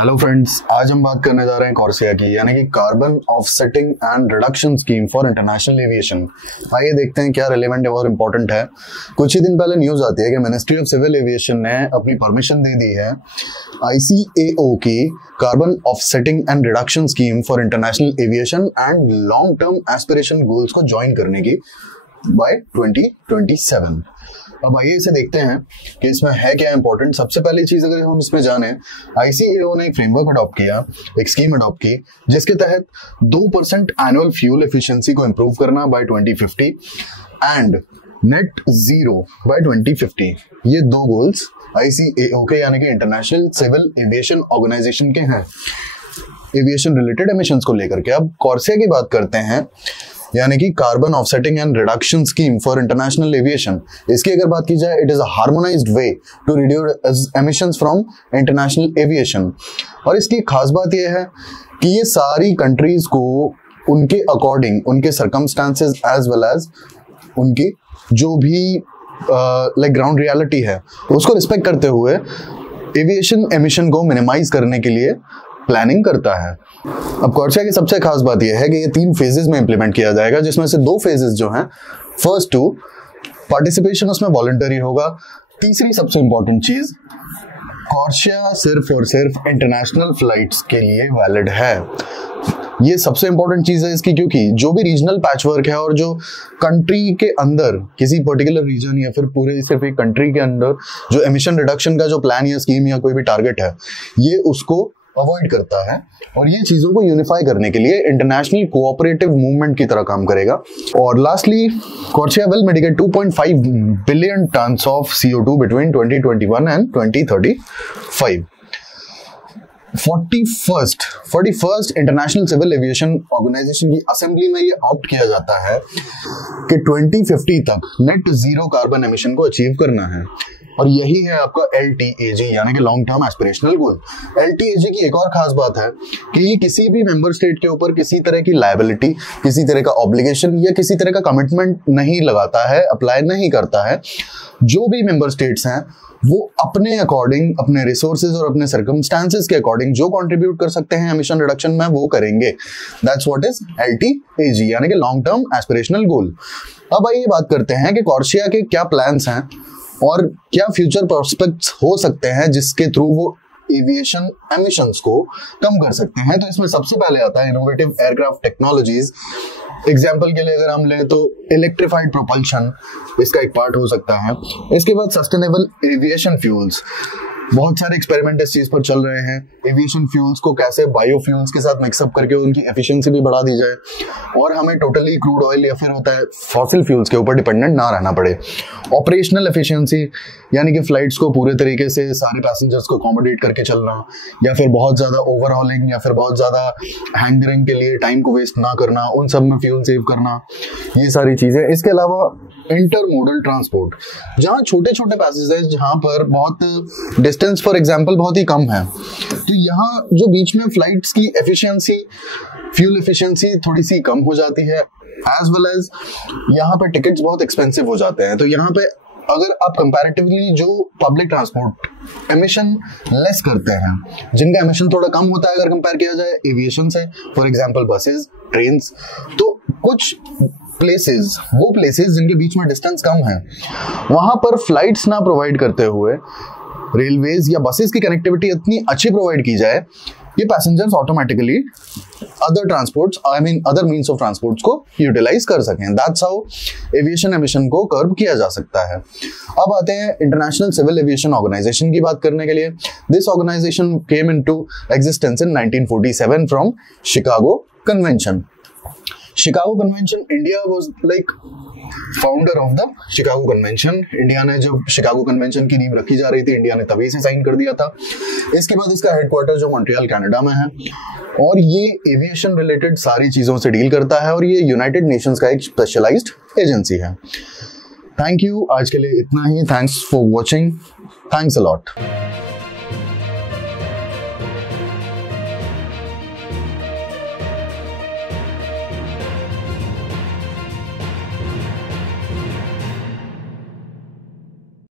Hello friends, आज हम बात करने जा रहे हैं कॉर्सिया की, यानी कि carbon offsetting and reduction scheme for international aviation. आइए देखते हैं क्या रिलेवेंट और इम्पोर्टेंट है। कुछ ही दिन पहले न्यूज आती है कि मिनिस्ट्री ऑफ सिविल एविएशन ने अपनी परमिशन दे दी है ICAO की carbon offsetting and reduction scheme for international aviation and long term aspiration goals को ज्वाइन करने की बाय 2027। अब आइए इसे देखते हैं कि इसमें है क्या इंपॉर्टेंट। सबसे पहली चीज अगर हम इसमें जाने, ICAO ने एक फ्रेमवर्क अडॉप्ट किया, एक स्कीम अडॉप्ट की, जिसके तहत 2% एनुअल फ्यूल एफिशिएंसी को इंप्रूव करना by 2050 and net zero by 2050। ये दो गोल्स ICAO के यानी कि इंटरनेशनल सिविल एविएशन ऑर्गेनाइजेशन के हैं एविएशन रिलेटेड एमिशंस को लेकर के। अब कॉर्सिया की बात करते हैं, यानी कि carbon offsetting and reduction scheme for international aviation. इसकी अगर बात की जाए, it is a harmonised way to reduce emissions from international aviation. और इसकी खास बात यह है कि ये सारी कंट्रीज को उनके अकॉर्डिंग, उनके सर्कमस्टांसेस एज वेल एज उनकी जो भी लाइक ग्राउंड रियलिटी है उसको रिस्पेक्ट करते हुए एविएशन एमिशन को मिनिमाइज करने के लिए प्लानिंग करता है। अब कॉर्सिया की सबसे खास बात यह है कि ये 3 फेजेस में इंप्लीमेंट किया जाएगा, जिसमें से 2 फेजेस जो हैं, फर्स्ट 2 पार्टिसिपेशन उसमें वॉलंटरी होगा। तीसरी सबसे इंपॉर्टेंट चीज, कॉर्सिया सिर्फ और सिर्फ इंटरनेशनल फ्लाइट्स के लिए वैलिड है। ये सबसे इंपॉर्टेंट चीज है इसकी, क्योंकि जो भी रीजनल पैचवर्क है और जो कंट्री के अंदर किसी पर्टिकुलर रीजन या फिर पूरे सिर्फ एक कंट्री के अंदर जो एमिशन रिडक्शन का जो प्लान या स्कीम या कोई भी टारगेट है, ये उसको अवॉइड करता है और ये चीजों को यूनिफाई करने के लिए इंटरनेशनल कोऑपरेटिव मूवमेंट की तरह काम करेगा। और lastly, CORSIA will mitigate 2.5 billion tons of CO2 between 2021 and 2035। 41st international civil aviation organisation की असेंबली में ये ऑप्ट किया जाता है कि 2050 तक नेट जीरो कार्बन एमिशन को अचीव करना है। और यही है आपका LTAG यानी कि long term aspirational goal. LTAG की एक और खास बात है कि ये किसी भी मेंबर स्टेट के ऊपर किसी तरह की लायबिलिटी, किसी तरह का ऑब्लिगेशन या किसी तरह का कमिटमेंट नहीं लगाता है, अप्लाई नहीं करता है। जो भी मेंबर स्टेट्स हैं वो अपने अकॉर्डिंग, अपने रिसोर्सेज और अपने सर्कमस्टांसेस के अकॉर्डिंग जो कंट्रीब्यूट कर सकते हैं एमिशन रिडक्शन में, वो करेंगे। दैट्स व्हाट इज LTAG यानी कि लॉन्ग टर्म एस्पिरेशनल गोल। अब आइए बात करते हैं कि कॉर्सिया के क्या प्लान्स हैं और क्या फ्यूचर प्रोस्पेक्ट्स हो सकते हैं जिसके थ्रू वो एविएशन एमिशंस को कम कर सकते हैं। तो इसमें सबसे पहले आता है इनोवेटिव एयरक्राफ्ट टेक्नोलॉजीज। एग्जाम्पल के लिए अगर हम लें तो इलेक्ट्रिफाइड प्रोपल्शन इसका एक पार्ट हो सकता है। इसके बाद सस्टेनेबल एविएशन फ्यूल्स, बहुत सारे एक्सपेरिमेंट इस चीज पर चल रहे हैं। एविएशन फ्यूल्स को कैसे बायोफ्यूल्स के साथ मिक्सअप करके उनकी एफिशिएंसी भी बढ़ा दी जाए और हमें टोटली क्रूड ऑयल या फिर होता है फॉसिल फ्यूल्स के ऊपर डिपेंडेंट ना रहना पड़े। ऑपरेशनल एफिशिएंसी यानी कि फ्लाइट्स को पूरे तरीके से सारे पैसेंजर्स को अकोमोडेट करके चलना, या फिर बहुत ज्यादा ओवरहॉलिंग या फिर बहुत ज्यादा हैंगरिंग के लिए टाइम को वेस्ट ना करना, उन सब में फ्यूल सेव करना, ये सारी चीजें। इसके अलावा इंटरमोडल ट्रांसपोर्ट, जहां छोटे छोटे पैसेजेस, जहां पर बहुत डिस्टेंस फॉर एग्जांपल बहुत ही कम है, तो यहाँ जो बीच में फ्लाइट्स की एफिशिएंसी, फ्यूल एफिशिएंसी थोड़ी सी कम हो जाती है, एज वेल एज यहाँ पे टिकट्स बहुत एक्सपेंसिव हो जाते हैं। तो यहाँ पे अगर आप कंपैरेटिवली जो पब्लिक ट्रांसपोर्ट एमिशन लेस करते हैं, जिनका एमिशन थोड़ा कम होता है अगर कंपेयर किया जाए एविएशन से, फॉर एग्जांपल बसेस, ट्रेन्स, तो कुछ प्लेसेस, वो प्लेसेस जिनके बीच में डिस्टेंस कम है, वहां पर फ्लाइट्स ना प्रोवाइड करते हुए रेलवेज या बसेस की कनेक्टिविटी इतनी अच्छी प्रोवाइड की जाए कि passengers automatically other transports, other means of transports को यूटिलाइज कर सकें। दैट्स हाउ एविएशन एमिशन को कर्ब किया जा सकता है। अब आते हैं इंटरनेशनल सिविल एविएशन ऑर्गेनाइजेशन की बात करने के लिए। This organisation came into existence in 1947 from Chicago convention. Chicago convention, India was like founder of the Chicago convention. India ने जब शिकागो कन्वेंशन की नींव रखी जा रही थी, इंडिया ने तभी से साइन कर दिया था। इसके बाद इसका हेडक्वार्टर जो मॉन्ट्रियल कनाडा में है, और ये एविएशन रिलेटेड सारी चीजों से डील करता है और ये यूनाइटेड नेशंस का एक स्पेशलाइज्ड एजेंसी है। थैंक यू, आज के लिए इतना ही। Thanks for watching, thanks a lot.